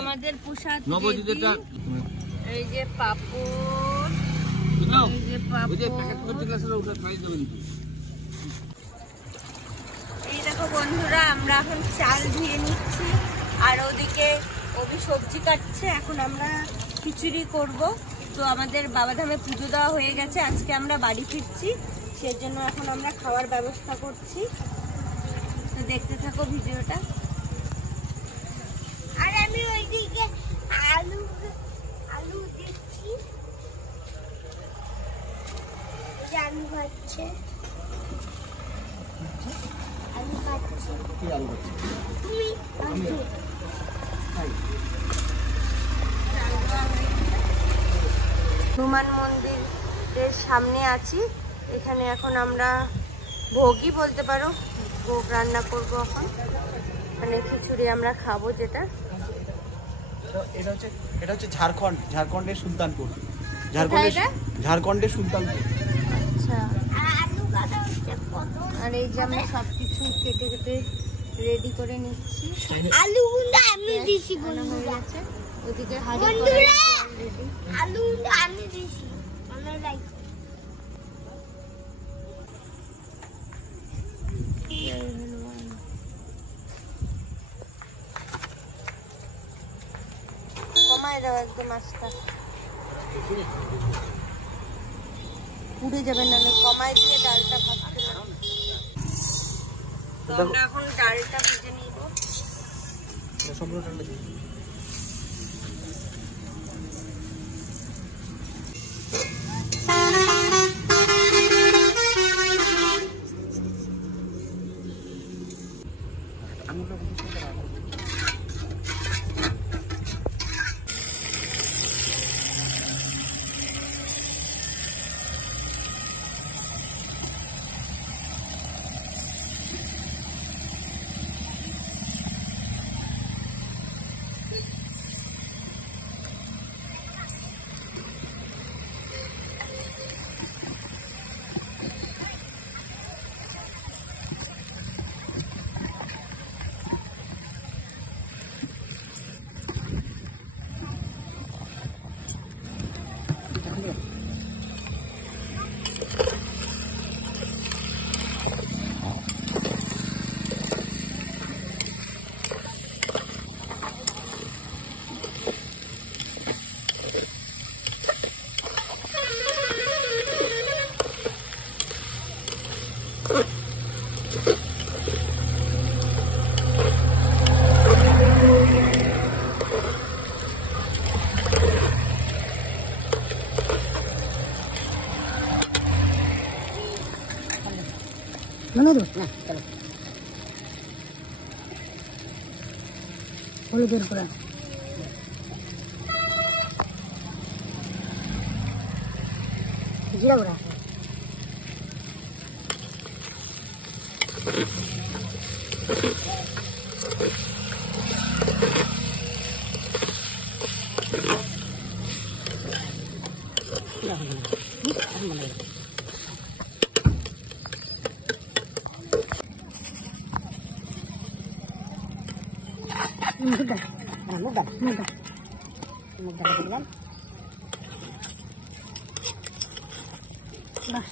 আমাদের প্রসাদ এই যে পাপড়, এই যে এই দেখো বন্ধুরা, আমরা এখন চাল ধুয়ে নিচ্ছি আর ওদিকে ওদি সবজি কাটছে। এখন আমরা খিচুড়ি করব। তো আমাদের বাবাধামে পুজো দেওয়া হয়ে গেছে, আজকে আমরা বাড়ি ফিরছি, সেজন্য এখন আমরা খাওয়ার ব্যবস্থা করছি। তো দেখতে থাকো ভিডিওটা। আর আমি ওইদিকে আলু দিচ্ছি, আলু খাচ্ছে, আলু খাচ্ছে। কি আলু খাচ্ছে তুমি? হনুমান মন্দিরের সামনে আছি। এখানে এখন আমরা ভোগই বলতে পারো, ভোগ রান্না করবো এখন, মানে খিচুড়ি আমরা খাবো। যেটা এটা হচ্ছে ঝাড়খণ্ডের সুলতানপুর। ঝাড়খণ্ডের সুলতানপুর। আচ্ছা, আর এই যে আমরা সবকিছু কেটে কেটে রেডি করে নিচ্ছি। আলুগুলো আমি দিছি বন্ধুরা, ওদিকে আলুগুলো আমি দিছি। আমার লাইক কমায় দাও একদম, মাছটা পুড়ে যাবে, নাহলে কমায় দিয়ে ডালটা ভাজতে হবে। আমরা এখন ডালটা ভেজে নিব। হলুদের গুঁড়া, জিরা গুঁড়া,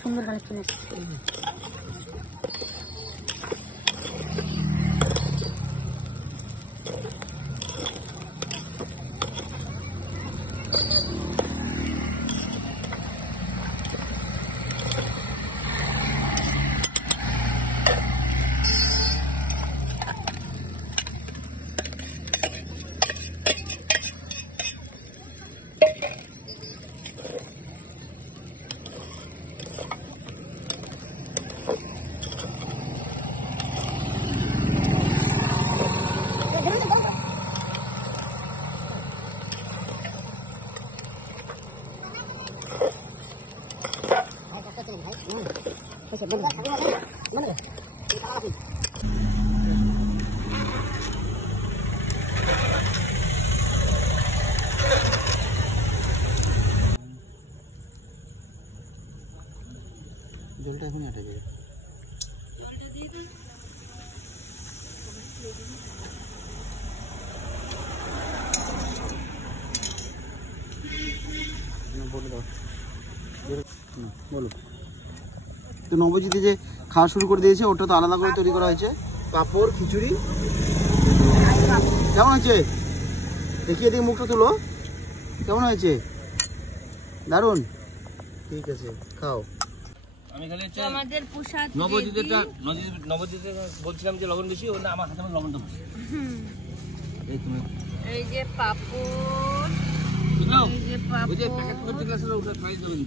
সুন্দর কালেকশন এসেছে। জলটা এখন আটে যাবে। জলটা দিয়ে দাও। বলো। তো নবজিতে যে খাওয়া শুরু করে দিয়েছে, ওটা তো আলাদা করে তৈরি করা হয়েছে। পাঁপড়, খিচুড়ি। কেমন হয়েছে? দেখিয়ে দিয়ে মুখটা তুলো। কেমন হয়েছে? দারুণ। ঠিক আছে, খাও। আমি খালি তো আমাদের প্রসাদ নবদ্বীপেরটা নবদ্বীপে বলছিলাম যে লবণ বেশি, ওটা আমার হাতে লবণটা বেশি। এই তুমি এই যে পাপড়, বুঝলো? এই যে ওই যে পাপড়। প্যাকেট করে যেগুলো আছে ওটা প্রাইস দেবেন।